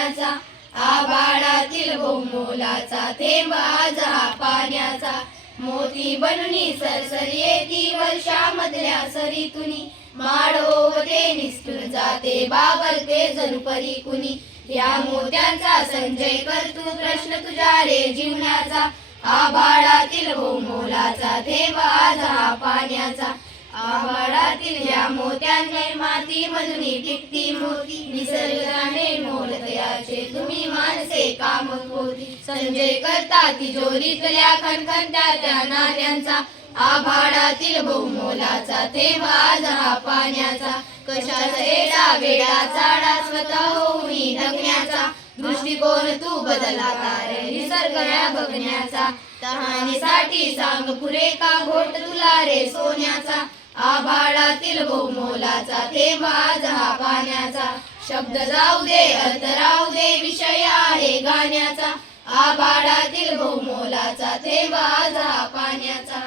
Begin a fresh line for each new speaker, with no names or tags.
पाण्याचा आबाळातील बहुमोलाचा थेंब आज हा पाण्याचा. मोती बनूनी सरसरी येती वर्षामधल्या सरीतुनी. माडोवते निसटून जाते बाबरते जणू परी कुणी या मोत्यांचा संजय करतू प्रश्न तुझ्या रे जीवनाचा. आबाळातील बहुमोलाचा थेंब आज हा पाण्याचा. आबाळातील या मोत्यांचे माती मधुनी टिकती मोती निसर्ग तुम्ही माणसे काम होती संजय करता तिजोरीतल्या खणखणत्या त्या नाण्यांचा. आभाळातील बहुमोलाचा तेव्हा आज हा पाण्याचा. कशाचा एडा वेडा चाडा स्वतः होऊनी ढगण्याचा दृष्टिकोन तू बदला रे निसर्गळ्या बघण्याचा. तहानीसाठी सांग पुरे का घोट तुला रे सोन्याचा. आभाळातील बहुमोलाचा तेव्हा आज हा पाण्याचा. शब्द जाऊ दे अर्थ राहू दे आबाडातील भोमोलाचा थेंब आजा पाण्याचा.